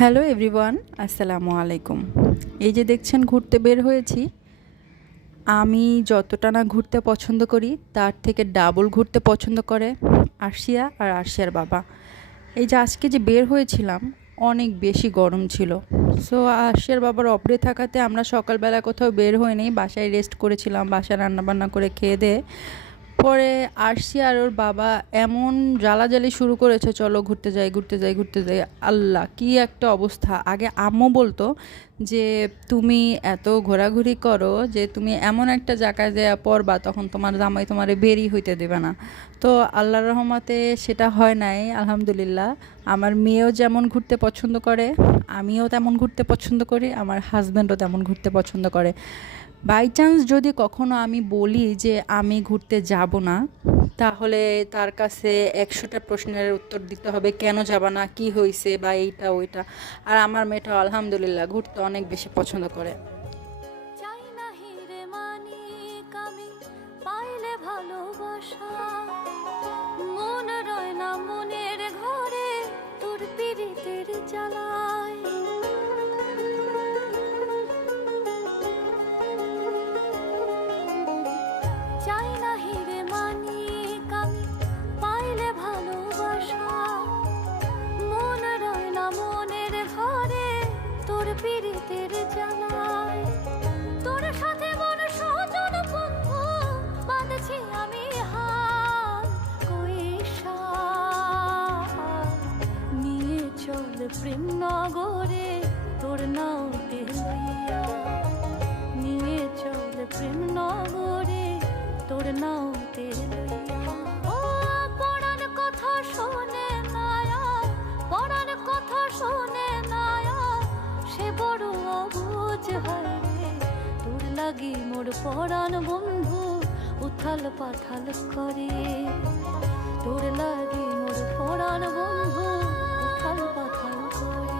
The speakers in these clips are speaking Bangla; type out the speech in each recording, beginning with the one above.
হ্যালো এভরিওয়ান, আসসালামু আলাইকুম। এই যে দেখছেন ঘুরতে বের হয়েছি। আমি যতটা না ঘুরতে পছন্দ করি তার থেকে ডাবল ঘুরতে পছন্দ করে আরশিয়া আর আরশিয়ার বাবা। এই যে আজকে যে বের হয়েছিলাম অনেক বেশি গরম ছিল। সো আরশিয়ার বাবার অপরে থাকাতে আমরা সকালবেলা কোথাও বের হইনি, বাসায় রেস্ট করেছিলাম, বাসায় রান্নাবান্না করে খেয়ে দিয়ে। পরে আরশি আর ওর বাবা এমন জ্বালাজালি শুরু করেছে, চলো ঘুরতে যাই ঘুরতে যাই ঘুরতে যাই। আল্লাহ কি একটা অবস্থা! আগে আম্মু বলতো যে তুমি এত ঘোরাঘুরি করো যে তুমি এমন একটা জায়গায় যাওয়া পড়বা তখন তোমার জামাই তোমারে বেরই হইতে দেবে না। তো আল্লাহর রহমতে সেটা হয় নাই, আলহামদুলিল্লাহ। আমার মেয়েও যেমন ঘুরতে পছন্দ করে, আমিও তেমন ঘুরতে পছন্দ করি, আমার হাজব্যান্ডও তেমন ঘুরতে পছন্দ করে। বাই চান্স যদি কখনো আমি বলি যে আমি ঘুরতে যাব না, তাহলে তার কাছে ১০০টা প্রশ্নের উত্তর দিতে হবে, কেন যাবা না, কি হয়েছে, বা এইটা ওইটা। আর আমার মেয়েটা আলহামদুলিল্লাহ ঘুরতে অনেক বেশি পছন্দ করে। চাই না হিরে মানিক আমি পাইলে ভালোবাসা, মন রয় না মনের ঘরে তোর পীড়িতের জ্বালায়। চাই না হিরে মানিক আমি পাইলে ভালোবাসা, মন রয় না মনের ঘরে তোর পীড়িতের জ্বালায়। তোর সাথে মন সজন বন্ধু বাঁধছি আমি হাত, কৈশা নিয়ে চল প্রেম নগরে তোর নাওতে লইয়া, নিয়ে চল প্রেম নগরে তোর নাওতে লইয়া। ও পরাণ কথা শোনে নায়া, পরাণ কথা শোনে নায়া, সে বড় অবুঝ হয় রে। তোর লাগি মোর পরাণ বন্ধু উথাল পাথাল করে, তোর লাগি মোর পরাণ বন্ধু উথাল পাথাল করে।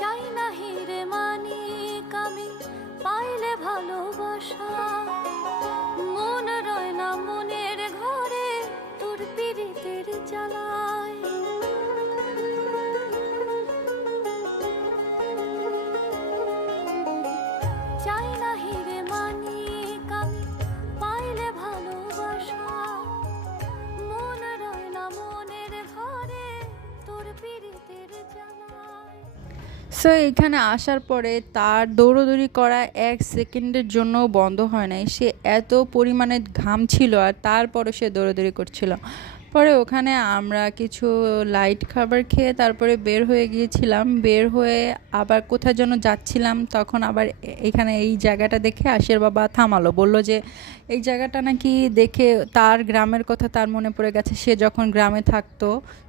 চাই না হিরে মানিক আমি পাইলে ভালোবাসা, মন রয় না মনের ঘরে তোর পীড়িতের জ্বালায়। চাই না হিরে মানিক আমি পাইলে ভালোবাসা, মন রয় না মনের ঘরে তোর পীড়িতের জ্বালায়। সো এখানে আসার পরে তার দৌড়োদৌড়ি করা ১ সেকেন্ডের জন্য বন্ধ হয় নাই। সে এত পরিমাণে ঘাম ছিল আর তারপরে সে দৌড়োদৌড়ি করছিল। পরে ওখানে আমরা কিছু লাইট খাবার খেয়ে তারপরে বের হয়ে গিয়েছিলাম। বের হয়ে আবার কোথায় যেন যাচ্ছিলাম, তখন আবার এখানে এই জায়গাটা দেখে আশিয়ার বাবা থামালো, বলল যে এই জায়গাটা নাকি দেখে তার গ্রামের কথা তার মনে পড়ে গেছে। সে যখন গ্রামে থাকতো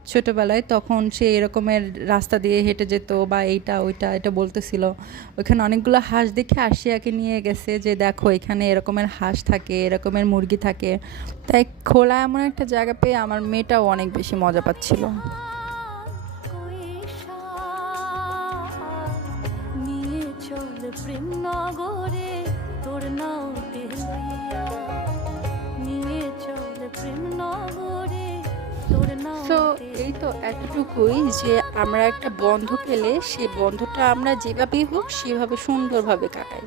ছোটোবেলায় তখন সে এরকমের রাস্তা দিয়ে হেঁটে যেত বা এইটা ওইটা এটা বলতেছিল। ওইখানে অনেকগুলো হাঁস দেখে আশিয়াকে নিয়ে গেছে যে দেখো এখানে এরকমের হাঁস থাকে, এরকমের মুরগি থাকে। তাই খোলা এমন একটা জায়গা পেয়ে আমার মেয়েটাও অনেক বেশি মজা পাচ্ছিল। কৈশা নিয়ে চল প্রেম নগরে তোর নাওতে লইয়া, নিয়ে চল প্রেম নগরে তোর সো নাওতে। এই তো এতটুকুই যে আমরা একটা বন্ধ পেলে সেই বন্ধটা আমরা যেভাবেই হোক সেভাবে সুন্দরভাবে কাটাই।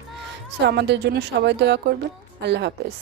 সো আমাদের জন্য সবাই দোয়া করবেন। আল্লাহ হাফেজ।